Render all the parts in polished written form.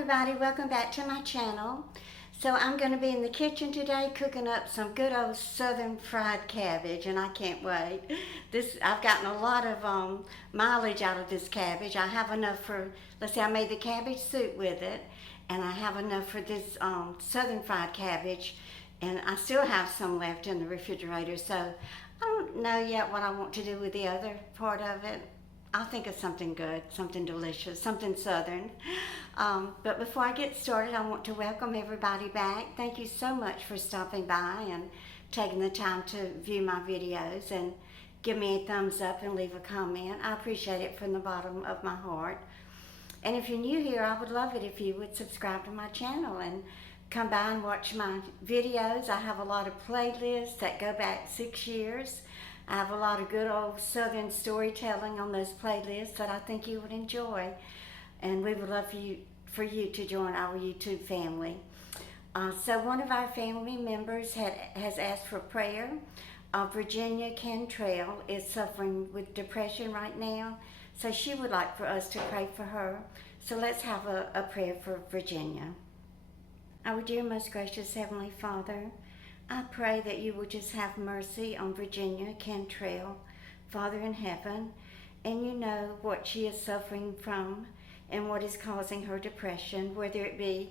everybody, welcome back to my channel. So I'm going to be in the kitchen today cooking up some good old southern fried cabbage, and I can't wait. I've gotten a lot of mileage out of this cabbage. I have enough for, let's see, I made the cabbage soup with it, and I have enough for this southern fried cabbage, and I still have some left in the refrigerator. So I don't know yet what I want to do with the other part of it. I'll think of something good, something delicious, something southern. But before I get started, I want to welcome everybody back. Thank you so much for stopping by and taking the time to view my videos and give me a thumbs up and leave a comment. I appreciate it from the bottom of my heart. And if you're new here, I would love it if you would subscribe to my channel and come by and watch my videos. I have a lot of playlists that go back 6 years. I have a lot of good old southern storytelling on those playlists that I think you would enjoy. And we would love for you to join our YouTube family. So one of our family members has asked for prayer. Virginia Cantrell is suffering with depression right now. So she would like for us to pray for her. So let's have a prayer for Virginia. Our dear, most gracious Heavenly Father, I pray that you will just have mercy on Virginia Cantrell, Father in heaven, and you know what she is suffering from and what is causing her depression, whether it be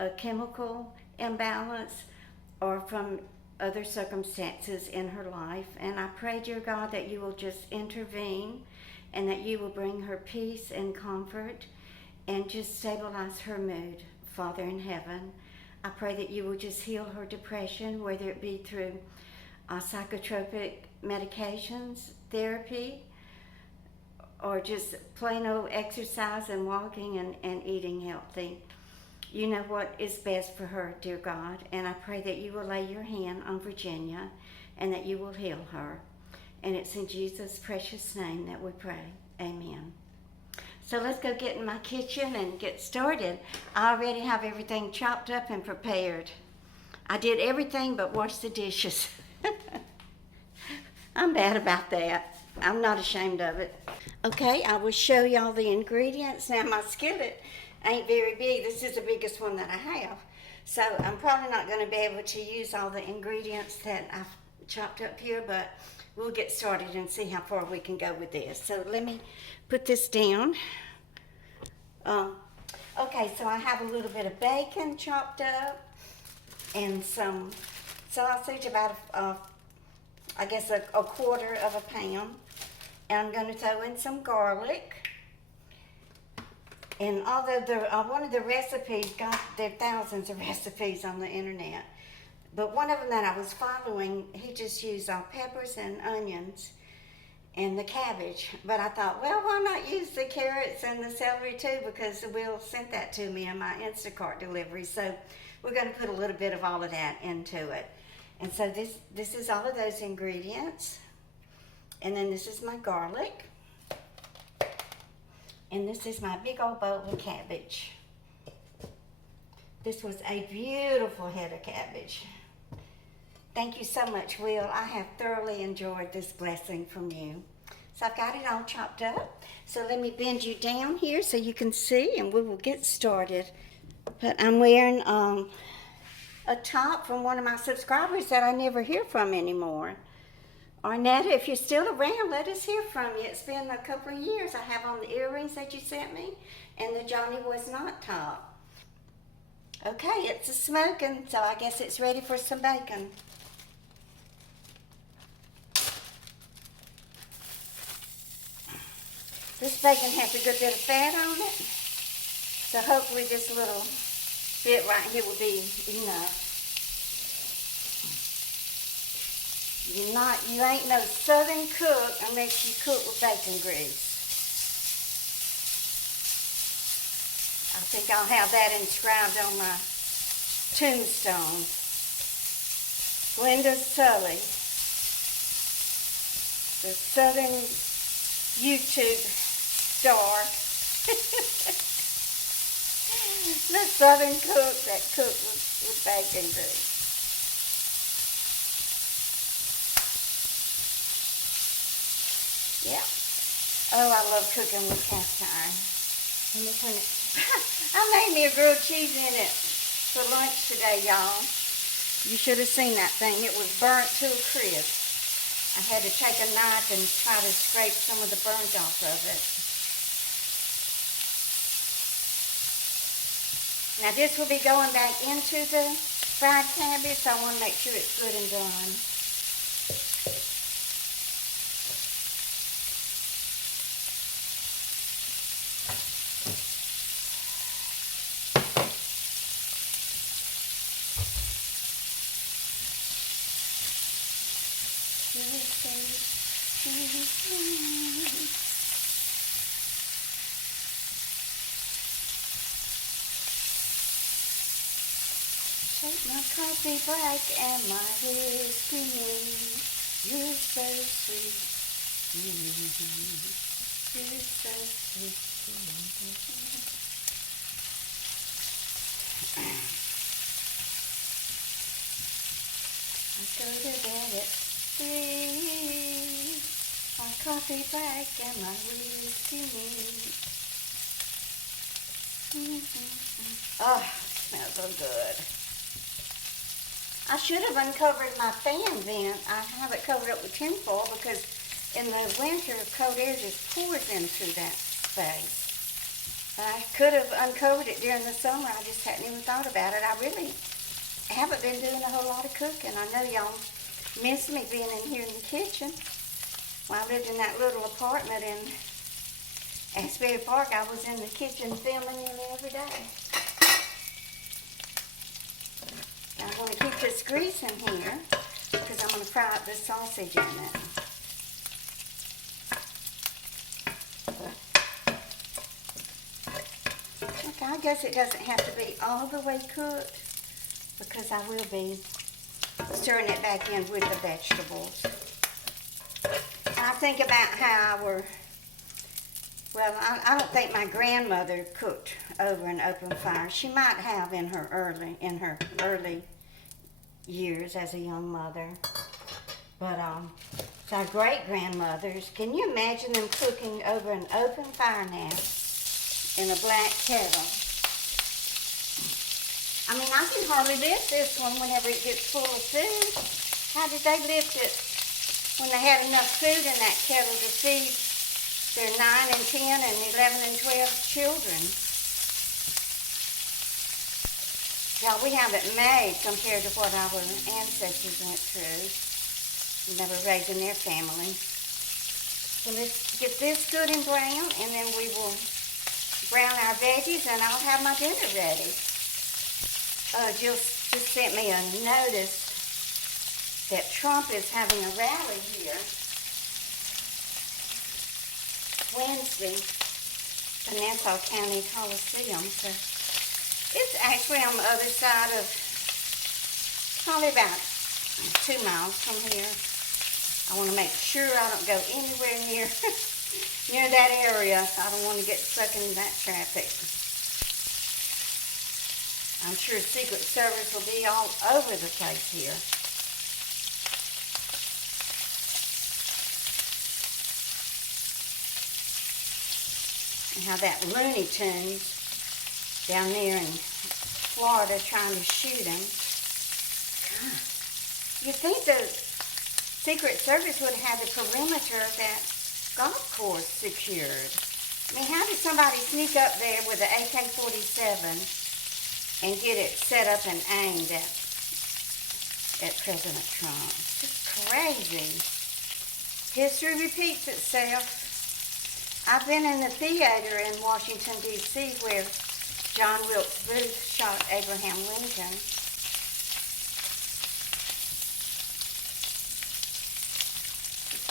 a chemical imbalance or from other circumstances in her life. And I pray, dear God, that you will just intervene and that you will bring her peace and comfort and just stabilize her mood, Father in heaven. I pray that you will just heal her depression, whether it be through psychotropic medications, therapy, or just plain old exercise and walking and eating healthy. You know what is best for her, dear God, and I pray that you will lay your hand on Virginia and that you will heal her. And it's in Jesus' precious name that we pray. Amen. So let's go get in my kitchen and get started. I already have everything chopped up and prepared. I did everything but wash the dishes. I'm bad about that. I'm not ashamed of it. Okay, I will show y'all the ingredients. Now my skillet ain't very big. This is the biggest one that I have. So I'm probably not going to be able to use all the ingredients that I've chopped up here, but we'll get started and see how far we can go with this. So let me put this down. Okay, so I have a little bit of bacon chopped up and some sausage, about I guess a quarter of a pound. And I'm going to throw in some garlic. And although one of the recipes, there are thousands of recipes on the internet, but one of them that I was following, he just used peppers and onions and the cabbage. But I thought, well, why not use the carrots and the celery too, because Will sent that to me in my Instacart delivery. So we're going to put a little bit of all of that into it. And so this is all of those ingredients. And then this is my garlic. And this is my big old bowl of cabbage. This was a beautiful head of cabbage. Thank you so much, Will. I have thoroughly enjoyed this blessing from you. So I've got it all chopped up. So let me bend you down here so you can see, and we will get started. But I'm wearing a top from one of my subscribers that I never hear from anymore. Arnetta, if you're still around, let us hear from you. It's been a couple of years. I have on the earrings that you sent me and the Johnny Was Not top. Okay, it's smoking, so I guess it's ready for some bacon. This bacon has a good bit of fat on it, so hopefully this little bit right here will be enough. You ain't no southern cook unless you cook with bacon grease. I think I'll have that inscribed on my tombstone. Glenda Sully, the southern YouTube star. The southern cook that cooked with bacon grease. Yeah. Oh, I love cooking with cast iron. Let me turn it. I made me a grilled cheese in it for lunch today, y'all. You should have seen that thing. It was burnt to a crisp. I had to take a knife and try to scrape some of the burnt off of it. Now this will be going back into the fried cabbage, so I want to make sure it's good and done. Take my coffee black and my whiskey neat. You're so sweet. You're so sweet. I go to bed at 3. My coffee black and my whiskey neat. Oh, smells so good. I should have uncovered my fan vent. I have it covered up with tinfoil because in the winter, cold air just pours into that space. I could have uncovered it during the summer. I just hadn't even thought about it. I really haven't been doing a whole lot of cooking. I know y'all miss me being in here in the kitchen. When I lived in that little apartment in Asbury Park, I was in the kitchen filming nearly every day. I'm going to keep this grease in here because I'm going to fry up the sausage in it. Okay, I guess it doesn't have to be all the way cooked because I will be stirring it back in with the vegetables. And I think about how I don't think my grandmother cooked over an open fire. She might have in her early years as a young mother. But our great-grandmothers, can you imagine them cooking over an open fire now in a black kettle? I mean, I can hardly lift this one whenever it gets full of food. How did they lift it when they had enough food in that kettle to feed their 9 and 10 and 11 and 12 children? Now, we have it made compared to what our ancestors went through. Never raising their family. So let's get this good and brown, and then we will brown our veggies, and I'll have my dinner ready. Jill just sent me a notice that Trump is having a rally here Wednesday, the Nassau County Coliseum. So it's actually on the other side of, probably about 2 miles from here. I want to make sure I don't go anywhere near near that area. I don't want to get stuck in that traffic. I'm sure Secret Service will be all over the place here. And how that Looney Tunes down there in Florida trying to shoot him. God. You'd think the Secret Service would have the perimeter of that golf course secured. I mean, how did somebody sneak up there with an AK-47 and get it set up and aimed at President Trump? It's crazy. History repeats itself. I've been in the theater in Washington, D.C. where John Wilkes Booth shot Abraham Lincoln.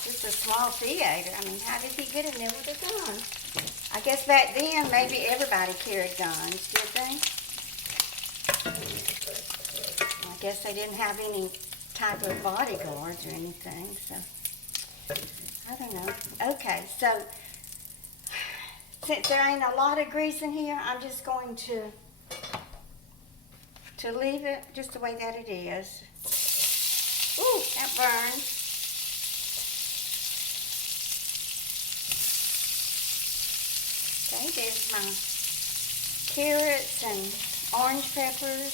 Just a small theater. I mean, how did he get in there with a gun? I guess back then, maybe everybody carried guns, did they? I guess they didn't have any type of bodyguards or anything, so I don't know. Okay, so since there ain't a lot of grease in here, I'm just going to leave it just the way that it is. Ooh, that burned. Okay, there's my carrots and orange peppers.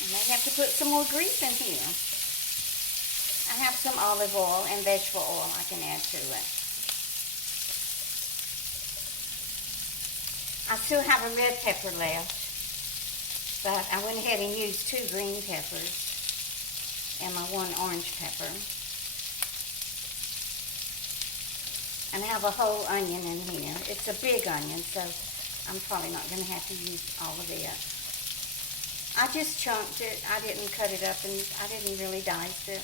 And I have to put some more grease in here. I have some olive oil and vegetable oil I can add to it. I still have a red pepper left, but I went ahead and used 2 green peppers and my 1 orange pepper. And I have a whole onion in here. It's a big onion, so I'm probably not going to have to use all of it. I just chunked it. I didn't cut it up, and I didn't really dice it.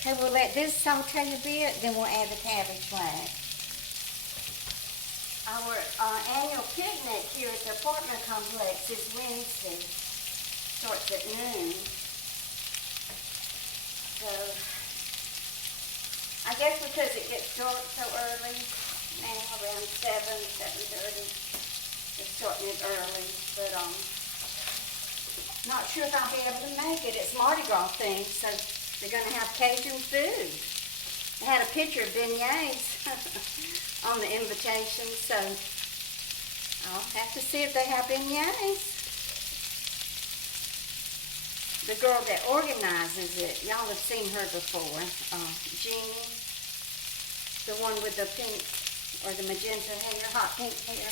Okay, we'll let this saute a bit, then we'll add the cabbage wax. Our annual picnic here at the apartment complex is Wednesday. Starts at noon. So, I guess because it gets dark so early, now around 7:30, it's starting it early, but not sure if I'll be able to make it. It's Mardi Gras themed, so they're going to have Cajun food. They had a picture of beignets on the invitation, so I'll have to see if they have beignets. The girl that organizes it, y'all have seen her before, Jeannie, the one with the pink or the magenta hair, hot pink hair.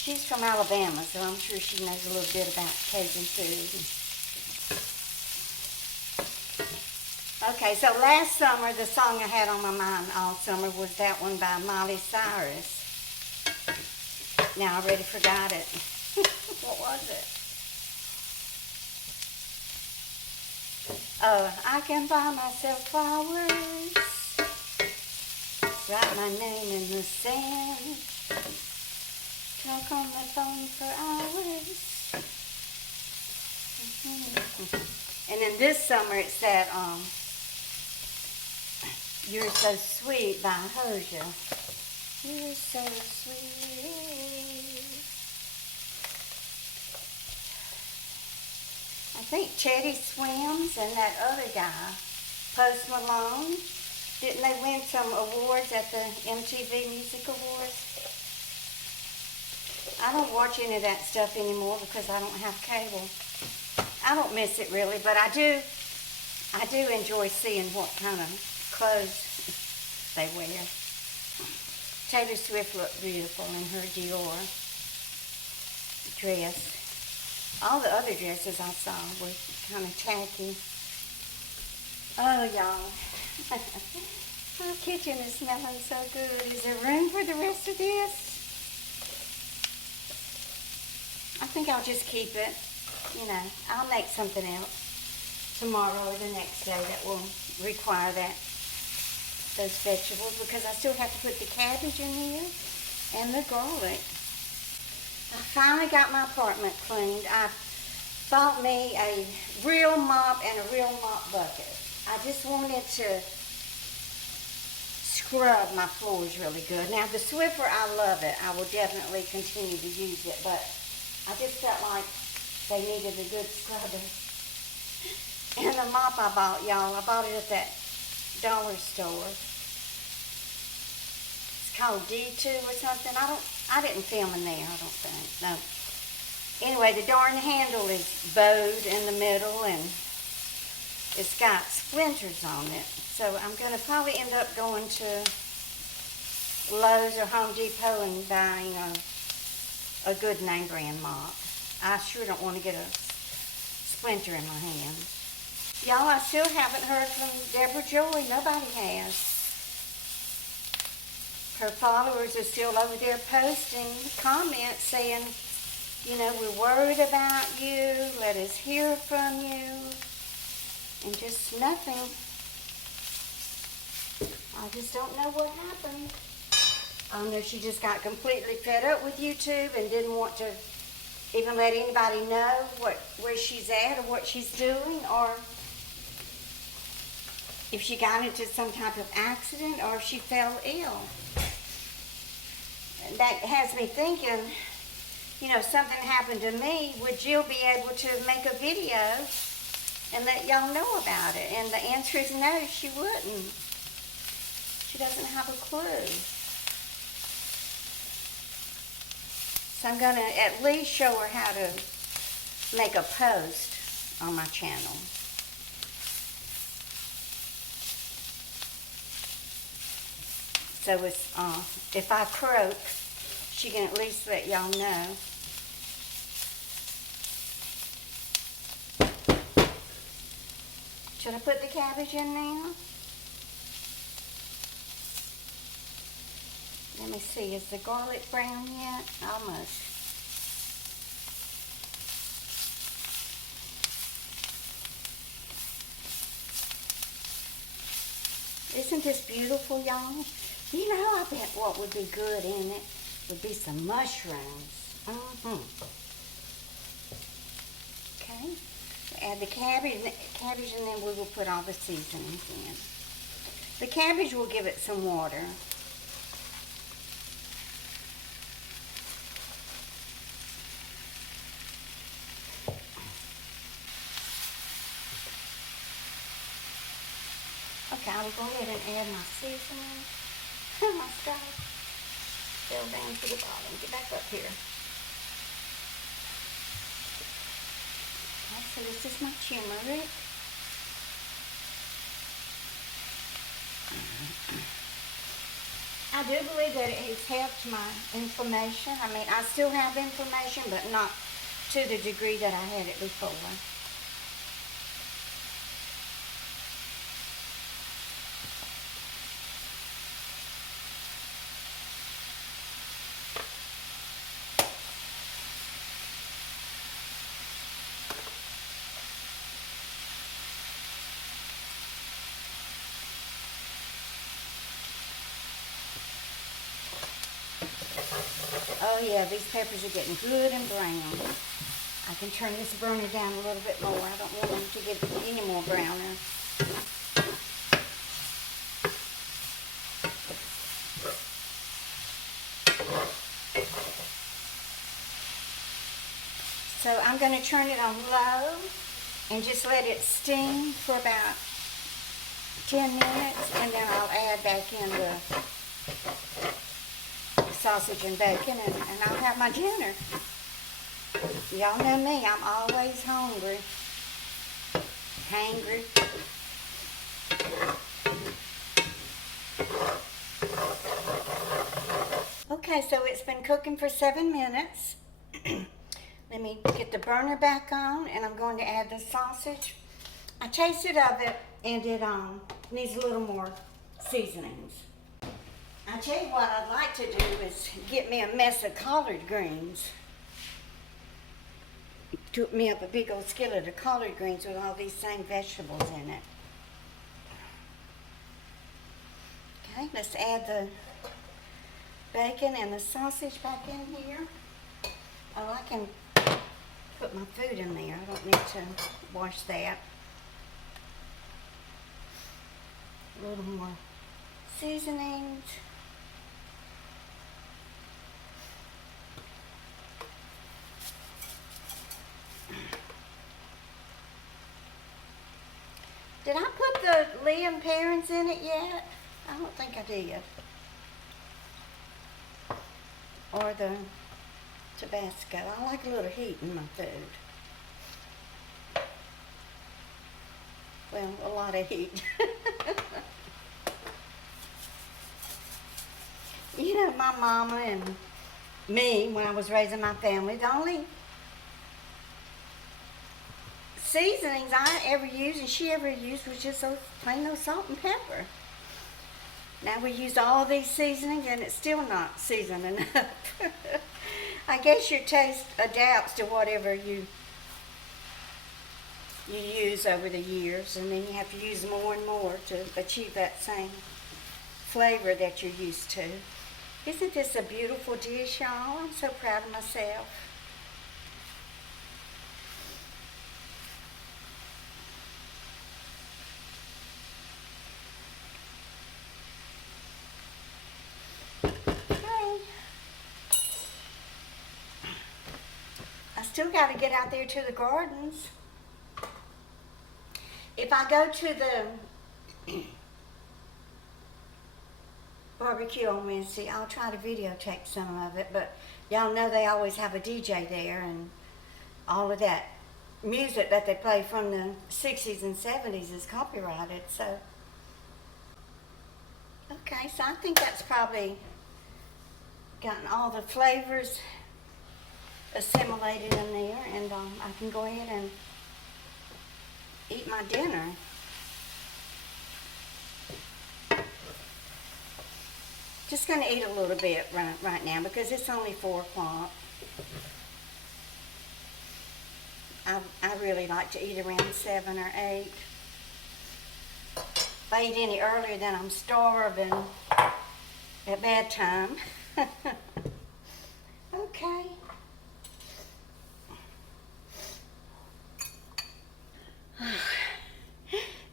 She's from Alabama, so I'm sure she knows a little bit about Cajun food. Okay, so last summer, the song I had on my mind all summer was that one by Miley Cyrus. Now, I already forgot it. What was it? I can buy myself flowers, write my name in the sand, talk on the phone for hours. And then this summer it's that You're So Sweet by Hoja. You're so sweet. I think Chetty Swims and that other guy, Post Malone, didn't they win some awards at the MTV Music Awards? I don't watch any of that stuff anymore because I don't have cable. I don't miss it really, but I do enjoy seeing what kind of clothes they wear. Taylor Swift looked beautiful in her Dior dress. All the other dresses I saw were kind of tacky. Oh, y'all. My kitchen is smelling so good. Is there room for the rest of this? I think I'll just keep it. You know, I'll make something else tomorrow or the next day that will require those vegetables, because I still have to put the cabbage in here and the garlic. I finally got my apartment cleaned. I bought me a real mop and a real mop bucket. I just wanted to scrub my floors really good. Now the Swiffer, I love it. I will definitely continue to use it, but I just felt like they needed a good scrubber. And the mop I bought, y'all, I bought it at that dollar store. It's called D2 or something. I didn't film in there, I don't think. No. Anyway, the darn handle is bowed in the middle and it's got splinters on it. So I'm going to probably end up going to Lowe's or Home Depot and buying a good name brand mop. I sure don't want to get a splinter in my hand. Y'all, I still haven't heard from Deborah Joy. Nobody has. Her followers are still over there posting comments saying, you know, we're worried about you. Let us hear from you. And just nothing. I just don't know what happened. I don't know if she just got completely fed up with YouTube and didn't want to even let anybody know where she's at or what she's doing, or if she got into some type of accident or if she fell ill. And that has me thinking, you know, if something happened to me, would Jill be able to make a video and let y'all know about it. And the answer is no, she wouldn't. She doesn't have a clue. So I'm going to at least show her how to make a post on my channel. So it's, if I croak, she can at least let y'all know. Should I put the cabbage in now? Let me see, is the garlic brown yet? Almost. Isn't this beautiful, y'all? You know, I bet what would be good in it would be some mushrooms. Okay. Add the cabbage, and then we will put all the seasonings in. The cabbage will give it some water. Okay, I will go ahead and add my seasoning. My stuff fell down to the bottom. Get back up here. Okay, so this is my turmeric. I do believe that it has helped my inflammation. I mean, I still have inflammation, but not to the degree that I had it before. Oh yeah, these peppers are getting good and brown. I can turn this burner down a little bit more. I don't want them to get any more browner. So I'm going to turn it on low and just let it steam for about 10 minutes, and then I'll add back in the sausage and bacon, and I'll have my dinner. Y'all know me, I'm always hungry. Hangry. Okay, so it's been cooking for 7 minutes. Let me get the burner back on, and I'm going to add the sausage. I tasted of it, and it needs a little more seasonings. I tell you what I'd like to do is get me a mess of collard greens. Took me up a big old skillet of collard greens with all these same vegetables in it. Okay, let's add the bacon and the sausage back in here. Oh, I can put my food in there. I don't need to wash that. A little more seasonings. Did I put the Liam parents in it yet? I don't think I did. Or the Tabasco. I like a little heat in my food. Well, a lot of heat. You know, my mama and me, when I was raising my family, the only seasonings I ever used and she ever used was just plain old salt and pepper. Now we use all these seasonings and it's still not seasoned enough. I guess your taste adapts to whatever you use over the years, and then you have to use more and more to achieve that same flavor that you're used to. Isn't this a beautiful dish, y'all? I'm so proud of myself. I still got to get out there to the gardens. if I go to the barbecue on Wednesday, I'll try to videotape some of it, but y'all know they always have a DJ there, and all of that music that they play from the 60s and 70s is copyrighted, so. Okay, so I think that's probably gotten all the flavors assimilated in there, and I can go ahead and eat my dinner. Just going to eat a little bit right now because it's only 4 o'clock. I really like to eat around 7 or 8. If I eat any earlier, then I'm starving at bedtime. Okay.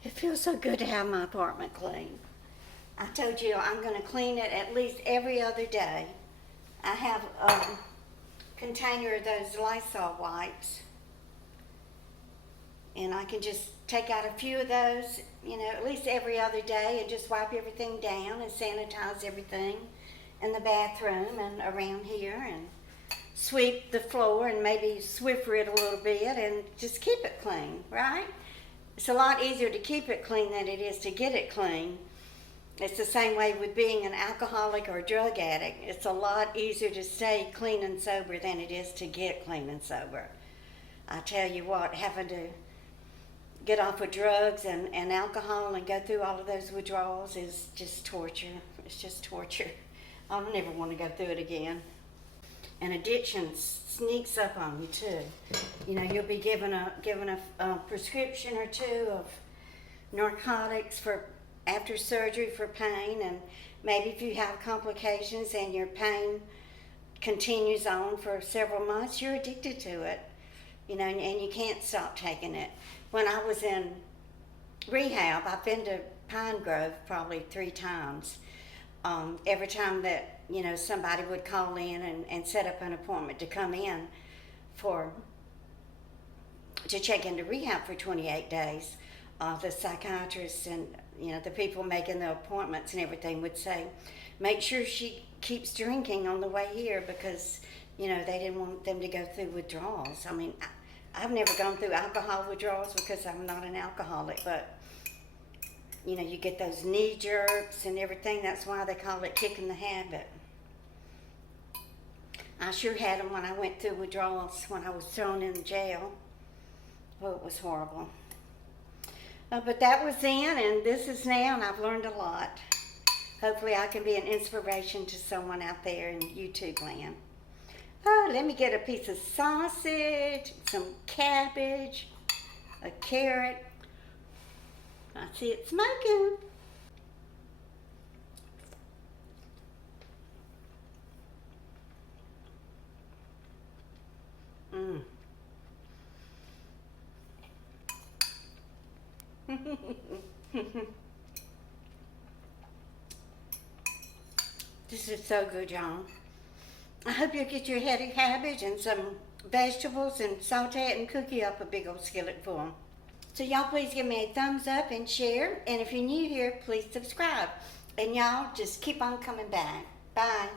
It feels so good to have my apartment clean. I told you I'm going to clean it at least every other day. I have a container of those Lysol wipes, and I can just take out a few of those, you know, at least every other day, and just wipe everything down and sanitize everything in the bathroom and around here, and sweep the floor and maybe Swiffer it a little bit and just keep it clean, right? It's a lot easier to keep it clean than it is to get it clean. It's the same way with being an alcoholic or a drug addict. It's a lot easier to stay clean and sober than it is to get clean and sober. I tell you what, having to get off of drugs and alcohol and go through all of those withdrawals is just torture. It's just torture. I'll never want to go through it again. And addiction sneaks up on you too. You know, you'll be given a prescription or two of narcotics for after surgery for pain, and maybe if you have complications and your pain continues on for several months, you're addicted to it, you know, and you can't stop taking it. When I was in rehab, I've been to Pine Grove probably 3 times. Every time that, you know, somebody would call in and set up an appointment to come in to check into rehab for 28 days, the psychiatrist and, you know, the people making the appointments and everything would say, make sure she keeps drinking on the way here, because, you know, they didn't want them to go through withdrawals. I mean, I've never gone through alcohol withdrawals because I'm not an alcoholic, but, you know, you get those knee jerks and everything. That's why they call it kicking the habit. I sure had them when I went through withdrawals when I was thrown in jail. Oh, it was horrible. But that was then, and this is now, and I've learned a lot. Hopefully I can be an inspiration to someone out there in YouTube land. Oh, let me get a piece of sausage, some cabbage, a carrot. I see it smoking. This is so good, y'all. I hope you'll get your head of cabbage and some vegetables and saute it and cook you up a big old skillet full. So y'all please give me a thumbs up and share. And if you're new here, please subscribe. And y'all just keep on coming back. Bye.